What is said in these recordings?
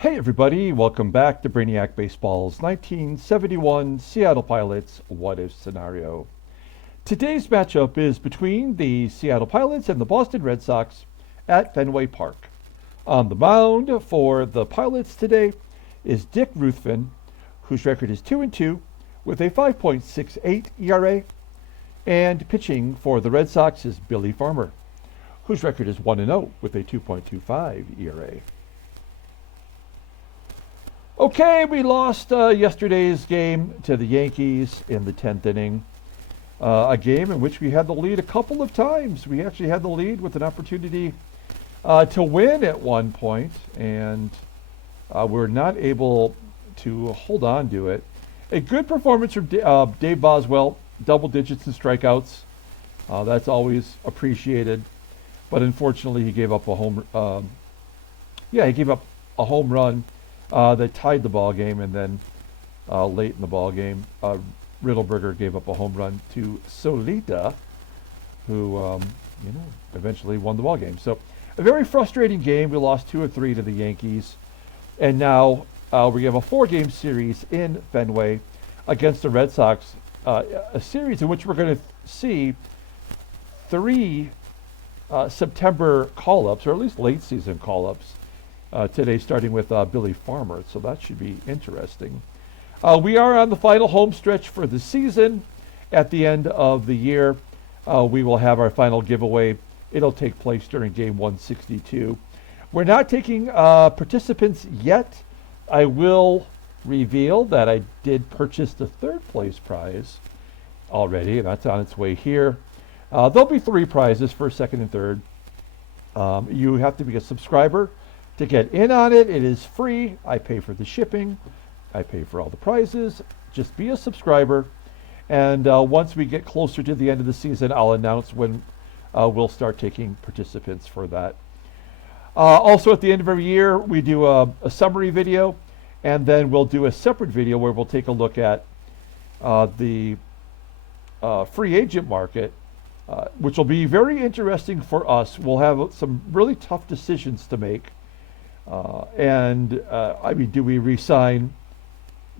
Hey everybody, welcome back to Brainiac Baseball's 1971 Seattle Pilots What If Scenario. Today's matchup is between the Seattle Pilots and the Boston Red Sox at Fenway Park. On the mound for the Pilots today is Dick Ruthven, whose record is 2-2 with a 5.68 ERA, and pitching for the Red Sox is Billy Farmer, whose record is 1-0 with a 2.25 ERA. Okay, we lost yesterday's game to the Yankees in the 10th inning. A game in which we had the lead a couple of times. We actually had the lead with an opportunity to win at one point, and we're not able to hold on to it. A good performance from Dave Boswell, double digits in strikeouts. That's always appreciated. But unfortunately, he gave up a home run that tied the ball game, and then late in the ball game, Riddleberger gave up a home run to Solita, who eventually won the ball game. So a very frustrating game. We lost 2 of 3 to the Yankees, and now we have a 4-game series in Fenway against the Red Sox. A series in which we're going to see 3 September call-ups, or at least late season call-ups. Today, starting with Billy Farmer, so that should be interesting. We are on the final home stretch for the season. At the end of the year, we will have our final giveaway. It'll take place during game 162. We're not taking participants yet. I will reveal that I did purchase the 3rd place prize already, and that's on its way here. There'll be 3 prizes, 1st, 2nd, and 3rd. You have to be a subscriber to get in on it. It is free. I pay for the shipping. I pay for all the prizes. Just be a subscriber. And once we get closer to the end of the season, I'll announce when we'll start taking participants for that. Also, at the end of every year, we do a summary video, and then we'll do a separate video where we'll take a look at the free agent market, which will be very interesting for us. We'll have some really tough decisions to make. I mean, do we resign?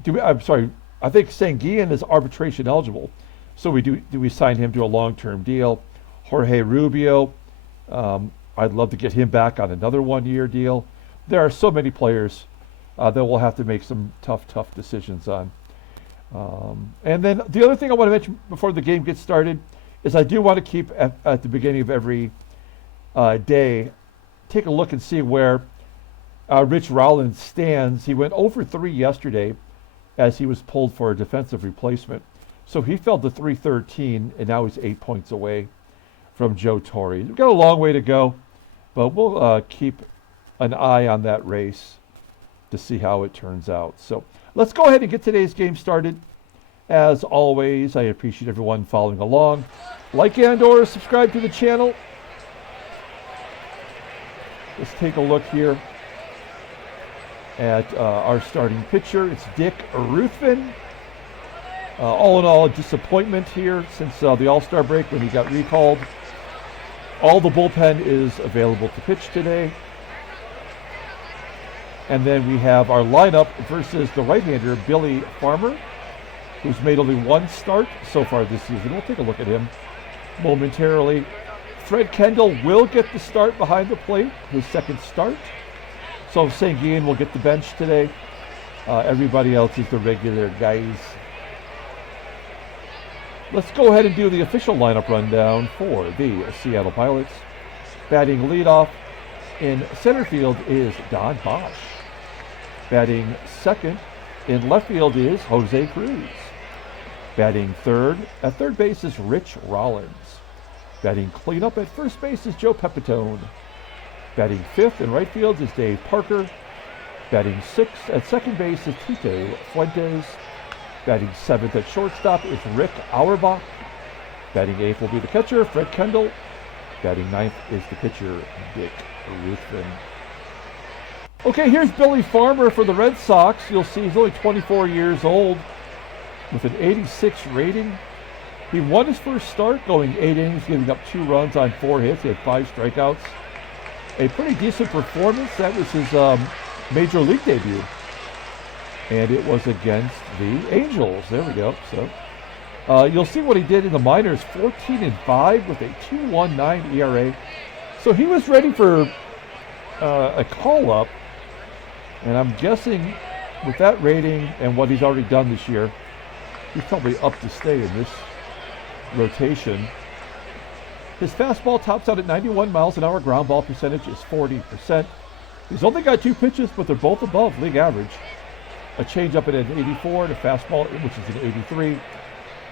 I'm sorry. I think Sanguillen is arbitration eligible, so do we sign him to a long-term deal? Jorge Rubio, I'd love to get him back on another 1-year deal. There are so many players that we'll have to make some tough decisions on. And then the other thing I want to mention before the game gets started is I do want to keep at the beginning of every day, take a look and see where Rich Rollins stands. He went 0-3 yesterday as he was pulled for a defensive replacement. So he fell to 313, and now he's 8 points away from Joe Torre. We've got a long way to go, but we'll keep an eye on that race to see how it turns out. So let's go ahead and get today's game started. As always, I appreciate everyone following along. Like and/or subscribe to the channel. Let's take a look here at our starting pitcher. It's Dick Ruthven. All in all, a disappointment here since the All-Star break when he got recalled. All the bullpen is available to pitch today. And then we have our lineup versus the right-hander, Billy Farmer, who's made only 1 start so far this season. We'll take a look at him momentarily. Fred Kendall will get the start behind the plate, his 2nd start. So Sanguillen will get the bench today. Everybody else is the regular guys. Let's go ahead and do the official lineup rundown for the Seattle Pilots. Batting leadoff in center field is Don BOSCH. Batting second in left field is Jose Cruz. Batting third at third base is Rich Rollins. Batting cleanup at first base is Joe Pepitone. Batting 5th in right field is Dave Parker. Batting 6th at second base is Tito Fuentes. Batting 7th at shortstop is Rick Auerbach. Batting 8th will be the catcher, Fred Kendall. Batting 9th is the pitcher, Dick Ruthven. Okay, here's Billy Farmer for the Red Sox. You'll see he's only 24 years old with an 86 rating. He won his first start going 8 innings, giving up 2 runs on 4 hits. He had 5 strikeouts. A pretty decent performance. That was his major league debut. And it was against the Angels. There we go. So you'll see what he did in the minors, 14-5 with a 2.19 ERA. So he was ready for a call-up. And I'm guessing with that rating and what he's already done this year, he's probably up to stay in this rotation. His fastball tops out at 91 miles an hour. Ground ball percentage is 40%. He's only got 2 pitches, but they're both above league average. A changeup at an 84 and a fastball, which is an 83.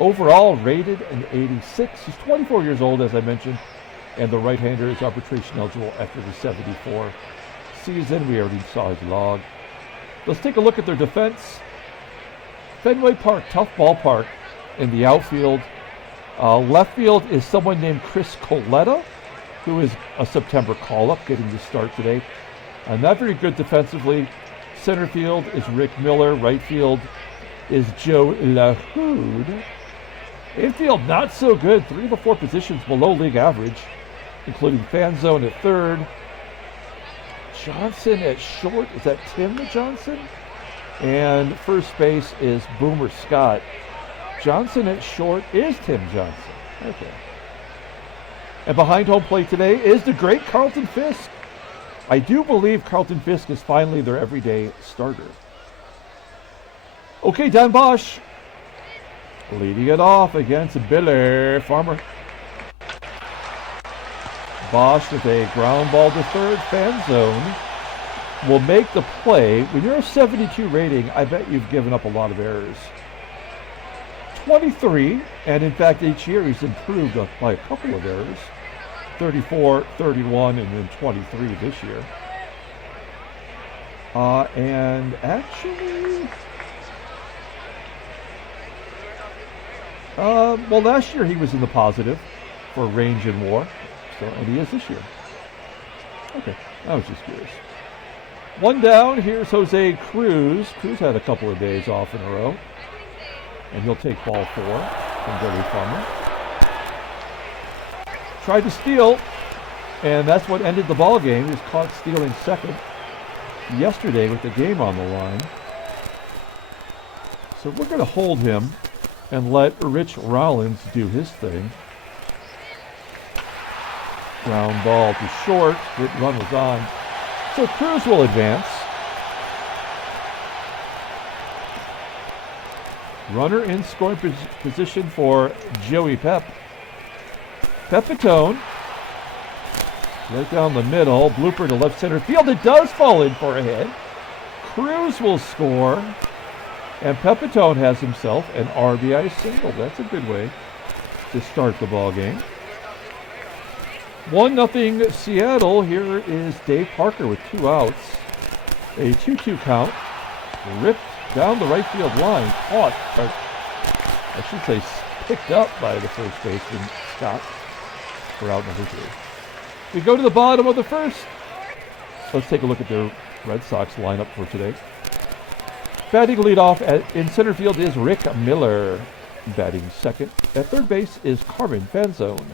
Overall rated an 86. He's 24 years old, as I mentioned, and the right-hander is arbitration eligible after the 74 season. We already saw his log. Let's take a look at their defense. Fenway Park, tough ballpark in the outfield. Left field is someone named COLETTA, who is a September call-up, getting the start today. Not very good defensively. Center field is Rick Miller. Right field is Joe LaHoud. Infield, not so good. 3 of the 4 positions below league average, including FANZONE at third. Johnson at short. Is that Tim Johnson? And first base is Boomer Scott. Johnson at short is Tim Johnson. Okay. And behind home plate today is the great Carlton FISK. I do believe Carlton FISK is finally their everyday starter. Okay, Dan Bosch leading it off against Billy Farmer. Bosch with a ground ball to third. FANZONE will make the play. When you're a 72 rating, I bet you've given up a lot of errors. 23, and in fact each year he's improved by a couple of errors. 34, 31, and then 23 this year. And actually, well, last year he was in the positive for range and WAR, so, and he is this year. Okay, I was just curious. One down, here's Jose CRUZ. CRUZ had a couple of days off in a row, and he'll take ball 4 from Billy Farmer. Tried to steal, and that's what ended the ball game. He was caught stealing second yesterday with the game on the line. So we're going to hold him and let Rich Rollins do his thing. Ground ball to short. Hit run was on. So CRUZ will advance. Runner in scoring position for Joey Pep. Pepitone, right down the middle, blooper to left center field. It does fall in for a hit. CRUZ will score, and Pepitone has himself an RBI single. That's a good way to start the ball game. 1-0 Seattle. Here is Dave Parker with 2 outs. A 2-2 count. Ripped down the right field line. Caught, or I should say picked up by the first baseman, Scott, for out number 3. We go to the bottom of the first. Let's take a look at their Red Sox lineup for today. Batting leadoff in center field is Rick Miller. Batting second at third base is Carmen FANZONE.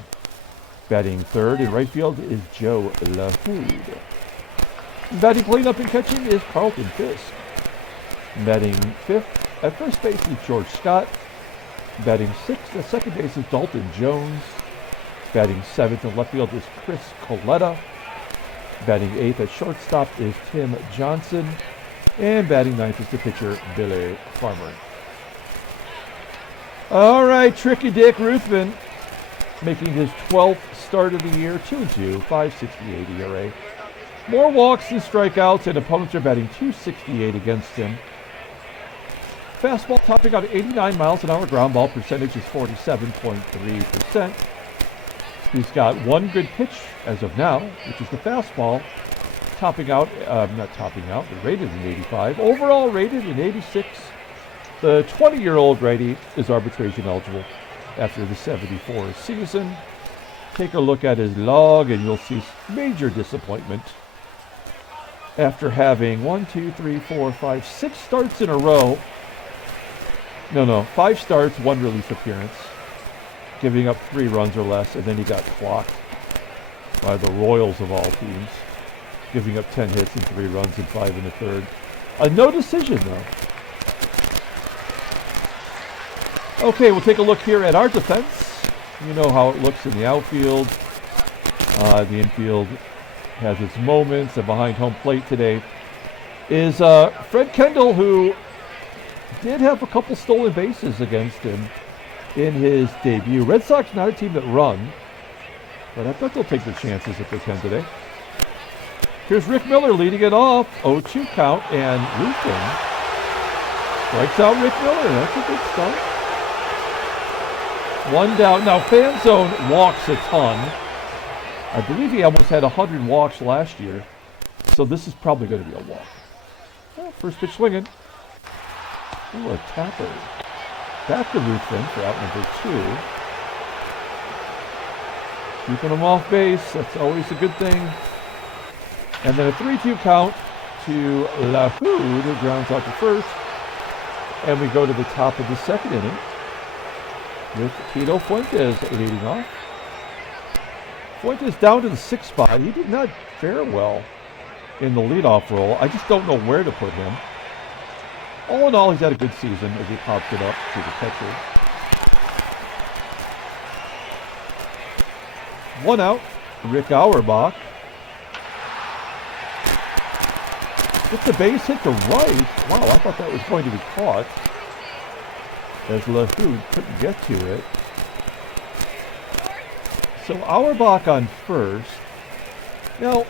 Batting third in right field is Joe LaHoud. Batting cleanup and catching is Carlton FISK. Batting fifth at first base is George Scott. Batting sixth at second base is Dalton Jones. Batting seventh in left field is COLETTA. Batting eighth at shortstop is Tim Johnson. And batting ninth is the pitcher, Billy Farmer. All right, Tricky Dick Ruthven, making his 12th start of the year, 2-2, 5.68 ERA. More walks than strikeouts, and opponents are batting .268 against him. Fastball topping out at 89 miles an hour. Ground ball percentage is 47.3%. He's got one good pitch as of now, which is the fastball, topping out, not topping out, but rated in 85. Overall rated in 86. The 20-year-old righty is arbitration eligible after the 74 season. Take a look at his log and you'll see major disappointment. After having 6 starts in a row. No, 5 starts, 1 relief appearance, giving up 3 runs or less, and then he got clocked by the Royals of all teams. giving up 10 hits and 3 runs and 5 in the third. A no decision, though. Okay, we'll take a look here at our defense. You know how it looks in the outfield. The infield has its moments, and behind home plate today is Fred Kendall, who did have a couple stolen bases against him in his debut. Red Sox not a team that run, but I bet they'll take their chances if they can today. Here's Rick Miller leading it off. 0-2 count, and Ruthven strikes out Rick Miller. That's a good start. 1 down. Now, FANZONE walks a ton. I believe he almost had 100 walks last year, so this is probably going to be a walk. Well, first pitch swinging. Ooh, a tapper. Back to Ruthven for out number 2. Keeping him off base, that's always a good thing. And then a 3-2 count to LAHOUD, who grounds out to first. And we go to the top of the second inning with Tito Fuentes leading off. Fuentes down to the 6th spot. He did not fare well in the leadoff role. I just don't know where to put him. All in all, he's had a good season as he pops it up to the catcher. 1 out, Rick AUERBACH. Gets the base hit to right. Wow, I thought that was going to be caught, as LAHOUD couldn't get to it. So AUERBACH on first. Now,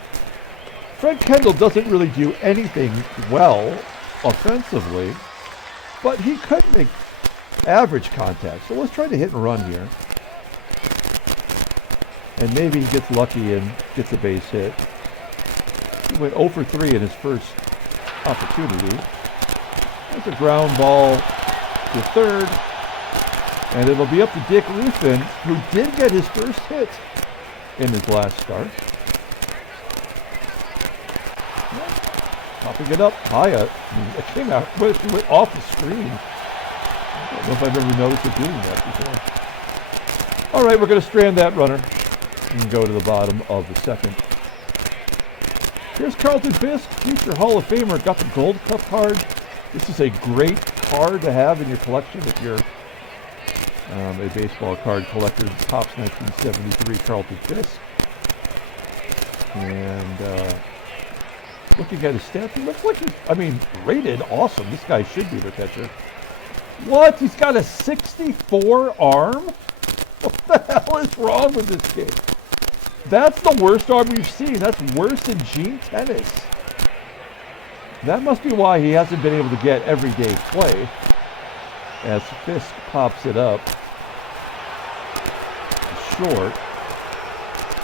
Fred Kendall doesn't really do anything well offensively, but he could make average contact. So let's try to hit and run here. And maybe he gets lucky and gets a base hit. He went 0 for 3 in his first opportunity. That's a ground ball to third. And it'll be up to Dick Ruthven, who did get his first hit in his last start. Popping it up high up. I mean, it came out, but it went off the screen. I don't know if I've ever noticed it doing that before. All right, we're going to strand that runner and go to the bottom of the second. Here's Carlton FISK, future Hall of Famer, got the Gold Cup card. This is a great card to have in your collection if you're a baseball card collector. Topps 1973 Carlton FISK. And looking at his stats, he looks like he's, rated awesome. This guy should be the catcher. What? He's got a 64 arm? What the hell is wrong with this kid? That's the worst arm we've seen. That's worse than Gene Tennis. That must be why he hasn't been able to get everyday play, as FISK pops it up short.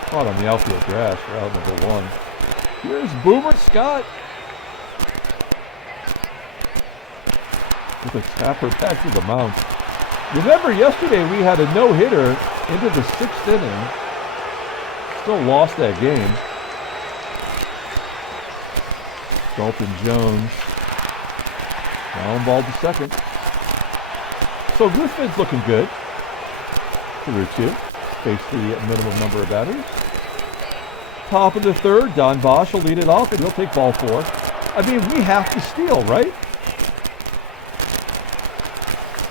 Caught on the outfield grass for out number 1. Here's Boomer Scott with a tapper back to the mound. Remember, yesterday we had a no-hitter into the 6th inning. Still lost that game. Dalton Jones. Ground ball to second. So Ruthven's looking good. Through 2. Face the minimum number of batters. Top of the third, Don Bosch will lead it off, and he'll take ball 4. We have to steal, right?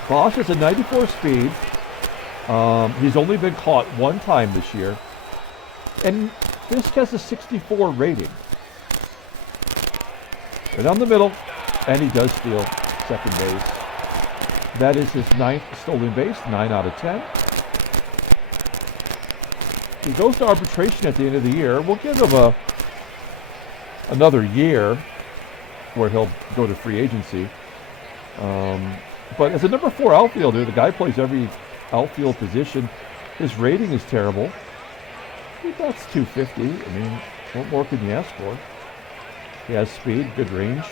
Bosch has a 94 speed. He's only been caught 1 time this year. And FISK has a 64 rating. Right on the middle, and he does steal second base. That is his 9th stolen base, 9 out of 10. He goes to arbitration at the end of the year. We'll give him another year where he'll go to free agency. But as a number 4 outfielder, the guy plays every outfield position. His rating is terrible. He bats 250. What more can you ask for? He has speed, good range.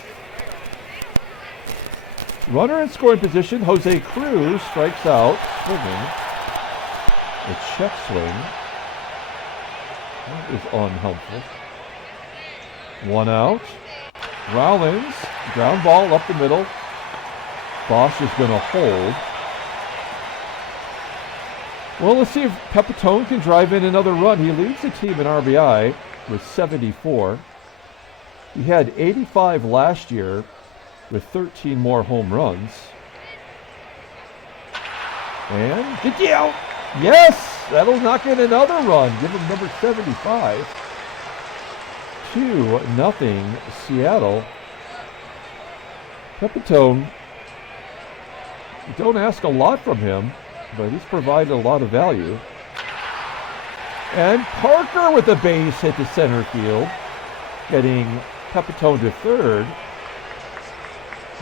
Runner in scoring position, Jose CRUZ strikes out, swinging. A check swing. That is unhelpful. 1 out. Rollins, ground ball up the middle. Bosch is going to hold. Well, let's see if Pepitone can drive in another run. He leads the team in RBI with 74. He had 85 last year with 13 more home runs. And get you out. Yes, that'll knock in another run. Give him number 75. 2-0 Seattle. Pepitone, you don't ask a lot from him, but he's provided a lot of value. And Parker with a base hit to center field, getting Pepitone to third.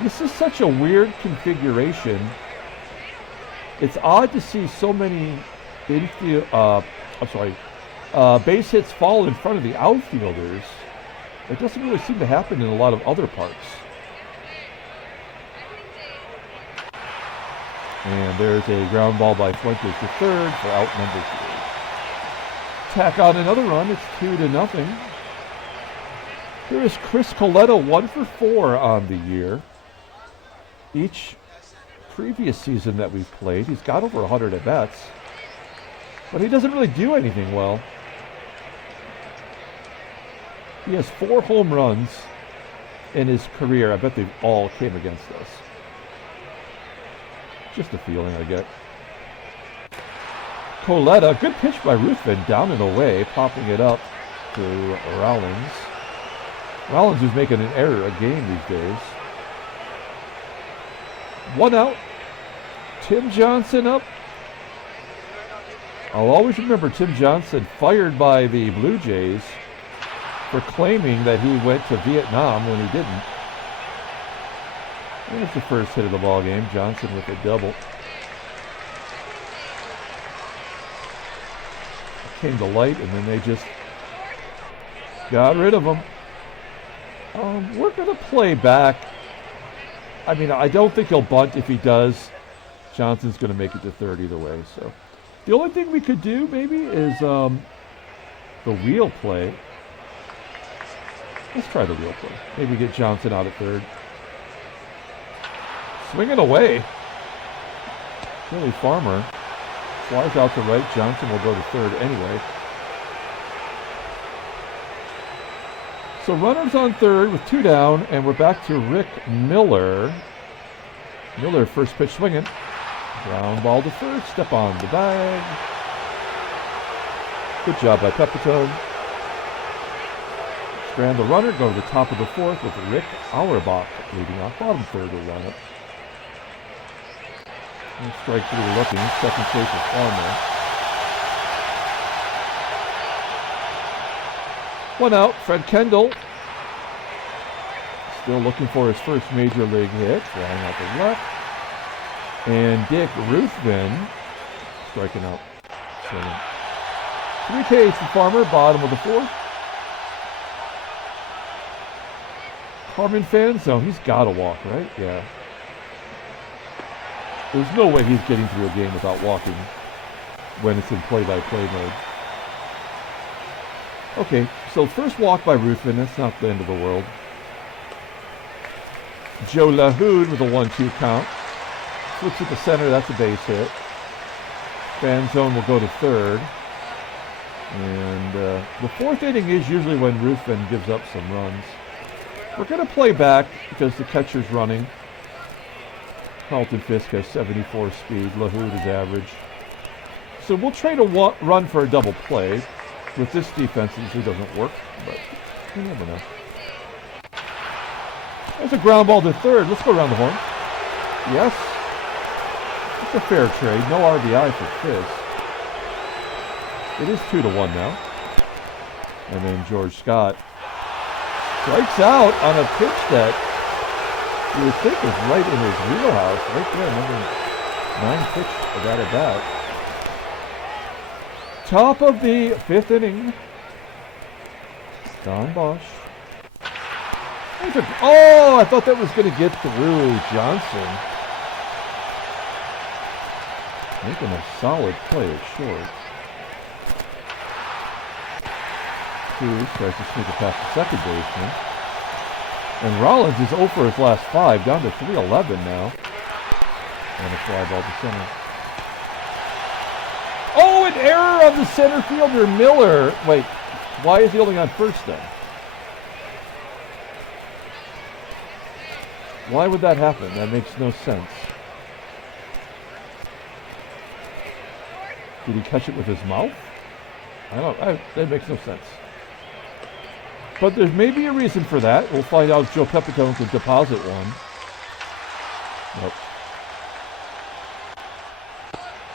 This is such a weird configuration. It's odd to see so many base hits fall in front of the outfielders. It doesn't really seem to happen in a lot of other parks. And there's a ground ball by Fuentes to third for out number 3. Tack on another run. It's 2-0. Here is Chris Coletta, 1 for 4 on the year. Each previous season that we've played, he's got over 100 at-bats. But he doesn't really do anything well. He has 4 home runs in his career. I bet they all came against us. Just a feeling I get. Coletta, good pitch by Ruthven, down and away, popping it up to Rollins. Rollins is making an error a game these days. 1 out. Tim Johnson up. I'll always remember Tim Johnson fired by the Blue Jays for claiming that he went to Vietnam when he didn't. There's the first hit of the ball game. Johnson with a double. Came to light, and then they just got rid of him. We're going to play back. I mean, I don't think he'll bunt. If he does, Johnson's going to make it to third either way. So the only thing we could do maybe is the wheel play. Let's try the wheel play. Maybe get Johnson out at third. Swinging away. Billy Farmer flies out to right. Johnson will go to third anyway. So runners on third with 2 down, and we're back to Rick Miller. Miller first pitch swinging. Ground ball to first. Step on the bag. Good job by Pepitone. Strand the runner. Go to the top of the 4th with Rick Auerbach leading off. Bottom third will line up. And strike 3 looking. Second chase is Farmer. 1 out. Fred Kendall. Still looking for his first major league hit. Flying out the left. And Dick Ruthven striking out. 3 Ks to Farmer. Bottom of the 4th. Carmen FANZONE. He's got to walk, right? Yeah. There's no way he's getting through a game without walking when it's in play-by-play mode. Okay, so first walk by Ruthven. That's not the end of the world. Joe LaHouD with a 1-2 count. Flips at the center. That's a base hit. FANZONE will go to third. And the 4th inning is usually when Ruthven gives up some runs. We're going to play back because the catcher's running. Carlton FISK has 74 speed. LaHouD is average. So we'll trade a run for a double play. With this defense, it usually doesn't work, but you never know. There's a ground ball to third. Let's go around the horn. Yes. It's a fair trade. No RBI for FISK. It is 2-1 now. And then George Scott strikes out on a pitch that you would think is right in his wheelhouse. Right there, number 9 pitch of that at bat. Top of the 5th inning. Don Bosch. Oh, I thought that was going to get through Johnson. Making a solid play at short. 2 tries to sneak it past the second baseman. And Rollins is 0 for his last 5, down to 311 now. And a fly ball to center. Oh, an error on the center fielder, Miller. Wait, why is he only on first then? Why would that happen? That makes no sense. Did he catch it with his mouth? I don't know. That makes no sense. But there may be a reason for that. We'll find out if Joe Pepitone can deposit one. Nope.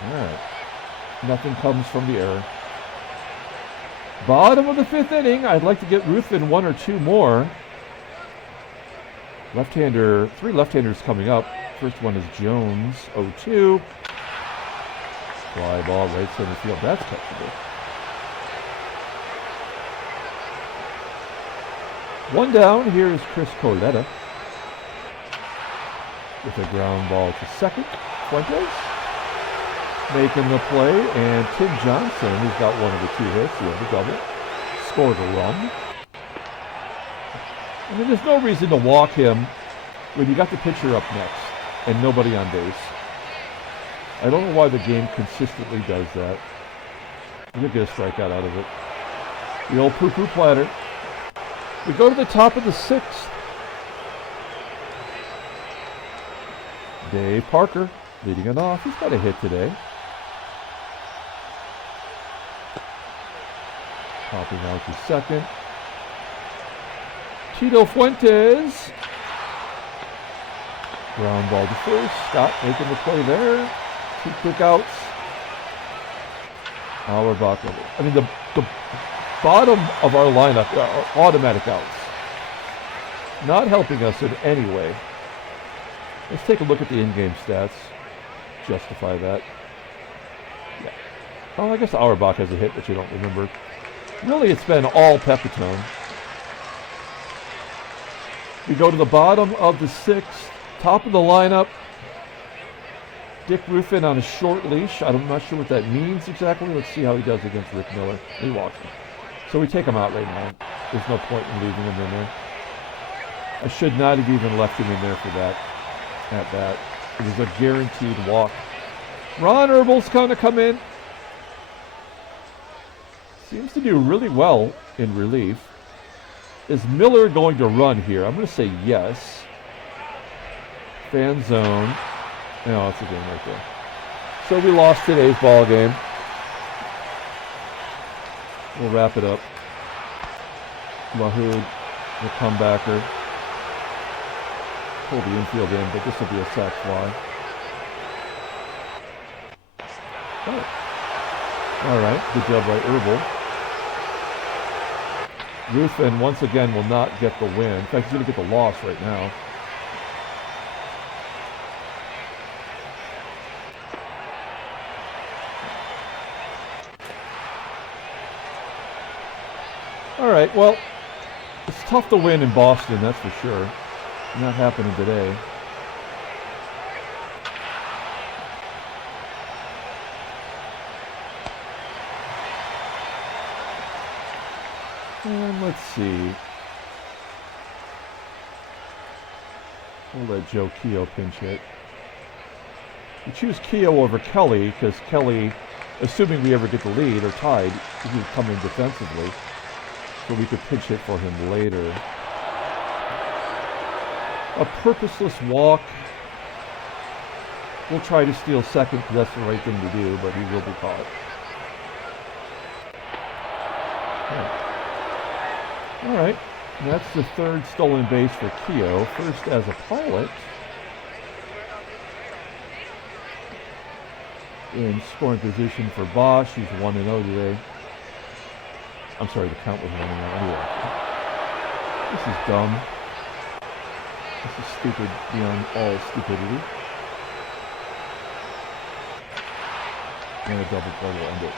Alright. Nothing comes from the error. Bottom of the 5th inning. I'd like to get Ruthven 1 or 2 more. Left-hander, 3 left-handers coming up. First one is Jones, 0-2. Fly ball, right center field. That's catchable. 1 down. Here is Chris Coletta with a ground ball to second. Fuentes making the play, and Tim Johnson, who's got 1 of the 2 hits, the other double, scored a run. I mean, there's no reason to walk him when you got the pitcher up next and nobody on base. I don't know why the game consistently does that. You'll get a strikeout out of it. The old poo-poo platter. We go to the top of the 6th. Dave Parker leading it off. He's got a hit today. Popping out to second. Tito Fuentes. Ground ball to first. Scott making the play there. 2 quick outs. Auerbach. I mean, the bottom of our lineup are automatic outs. Not helping us in any way. Let's take a look at the in-game stats. Justify that. Yeah. Oh, I guess Auerbach has a hit, but you don't remember. Really, it's been all Pepitone. We go to the bottom of the 6th. Top of the lineup. Dick Ruthven on a short leash. I'm not sure what that means exactly. Let's see how he does against Rick Miller. He walks him. So we take him out right now. There's no point in leaving him in there. I should not have even left him in there for that at bat. It was a guaranteed walk. Ron Herbel's going to come in. Seems to do really well in relief. Is Miller going to run here? I'm going to say yes. Fan zone. No, that's a game right there. So we lost today's ball game. We'll wrap it up. LaHoud, the comebacker. Pull the infield in, but this will be a sac fly. Oh. All right, good job by Herbel. Ruthven once again will not get the win. In fact, he's going to get the loss right now. All right, well, it's tough to win in Boston, that's for sure. Not happening today. And let's see. We'll let Joe Keogh pinch hit. We choose Keogh over Kelly because Kelly, assuming we ever get the lead or tied, he would come in defensively. So we could pinch hit for him later. A purposeless walk. We'll try to steal second because that's the right thing to do, but he will be caught. All right, that's the 3rd stolen base for Keogh. First as a pilot. In scoring position for BOSCH. He's 1-0 today. I'm sorry, the count was 1-0 anyway. This is dumb. This is stupid beyond all stupidity. And a double play will end it.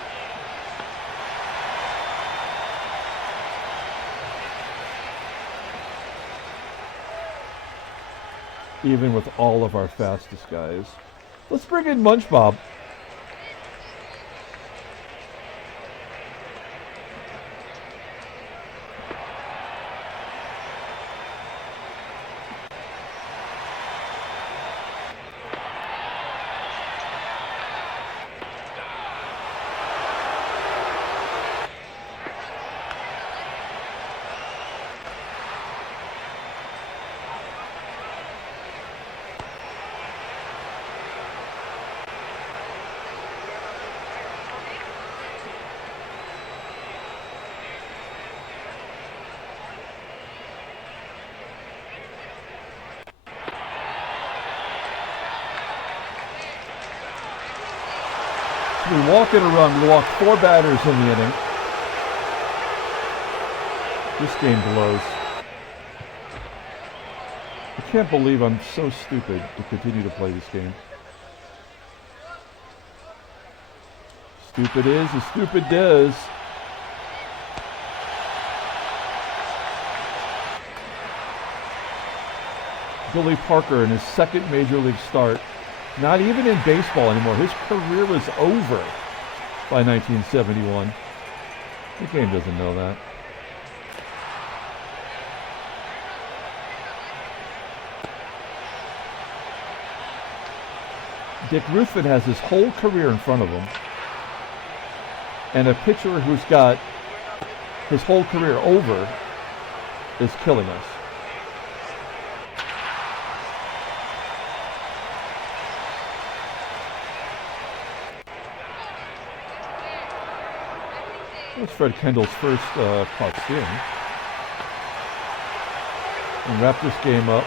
Even with all of our fastest guys. Let's bring in Munch Bob. We walk in a run. We walk 4 batters in the inning. This game blows. I can't believe I'm so stupid to continue to play this game. Stupid is as stupid does. Billy Parker in his second major league start. Not even in baseball anymore. His career was over by 1971. The game doesn't know that. Dick Ruthven has his whole career in front of him. And a pitcher who's got his whole career over is killing us. That's Fred Kendall's first caught stealing. And wrap this game up.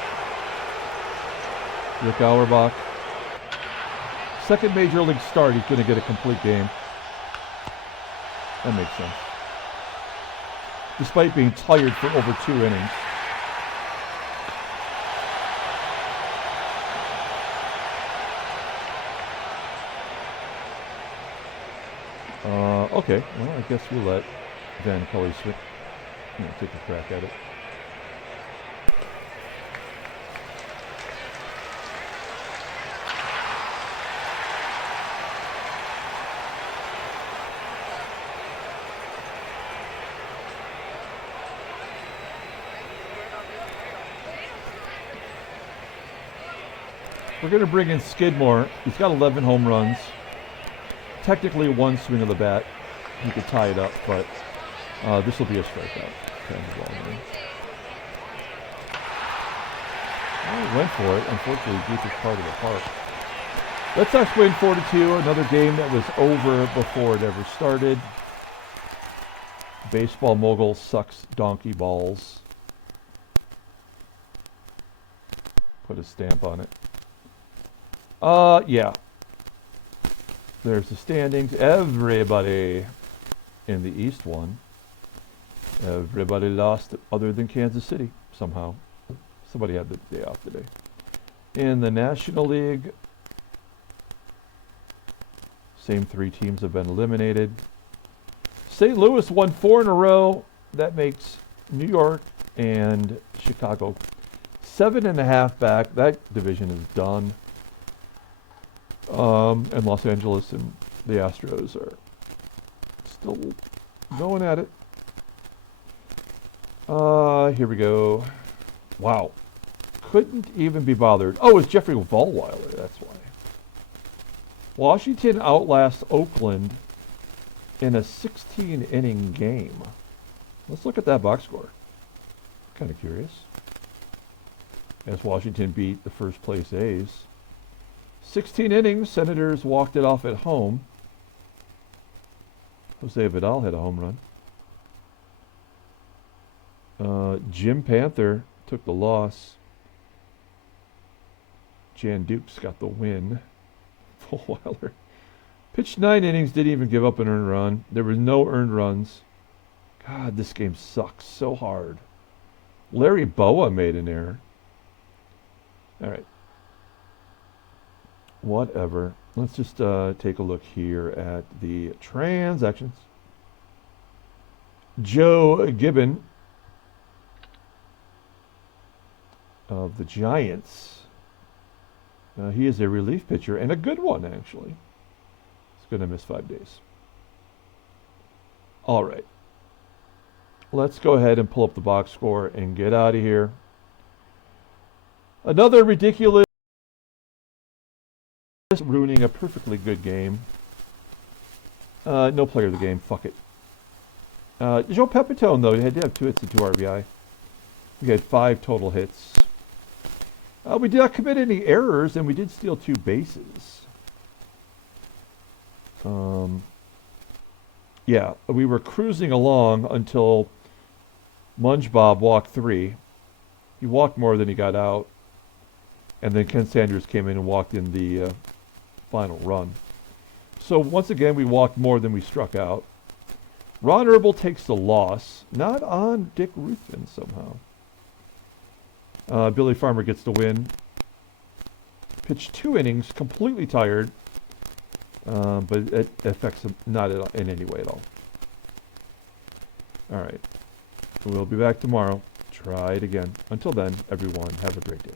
Rick Auerbach. Second major league start, he's going to get a complete game. That makes sense. Despite being tired for over 2 innings. Okay, well, I guess we'll let Van Kelly take a crack at it. We're going to bring in Skidmore. He's got 11 home runs. Technically 1 swing of the bat. He could tie it up, but this will be a strikeout. Well, went for it. Unfortunately, deepest part of the park. Red Sox win 4-2. Another game that was over before it ever started. Baseball mogul sucks donkey balls. Put a stamp on it. Yeah. There's the standings. Everybody in the East won. Everybody lost other than Kansas City somehow. Somebody had the day off today. In the National League, same 3 teams have been eliminated. St. Louis won 4 in a row. That makes New York and Chicago 7.5 back. That division is done. And Los Angeles and the Astros are still going at it. Here we go. Wow. Couldn't even be bothered. Oh, it's Jeffrey Vollweiler, that's why. Washington outlasts Oakland in a 16-inning game. Let's look at that box score. Kind of curious. As Washington beat the first place A's. 16 innings, Senators walked it off at home. Jose Vidal had a home run. Jim Panther took the loss. Jan Dukes got the win. Vollweiler pitched 9 innings, didn't even give up an earned run. There were no earned runs. God, this game sucks so hard. Larry Boa made an error. All right. Whatever. Let's just take a look here at the transactions. Joe Gibbon of the Giants. He is a relief pitcher, and a good one, actually. He's going to miss 5 days. All right. Let's go ahead and pull up the box score and get out of here. Another ridiculous ruining a perfectly good game. No player of the game. Fuck it. Joe Pepitone, though, he had to have 2 hits and 2 RBI. We had 5 total hits. We did not commit any errors, and we did steal 2 bases. Yeah, we were cruising along until Munge Bob walked 3. He walked more than he got out. And then Ken Sanders came in and walked in the final run. So once again, we walked more than we struck out. Ron Herbal takes the loss, not on Dick Ruthven somehow. Billy Farmer gets the win. Pitched 2 innings, completely tired, but it affects him not in any way at all. All right. We'll be back tomorrow. Try it again. Until then, everyone, have a great day.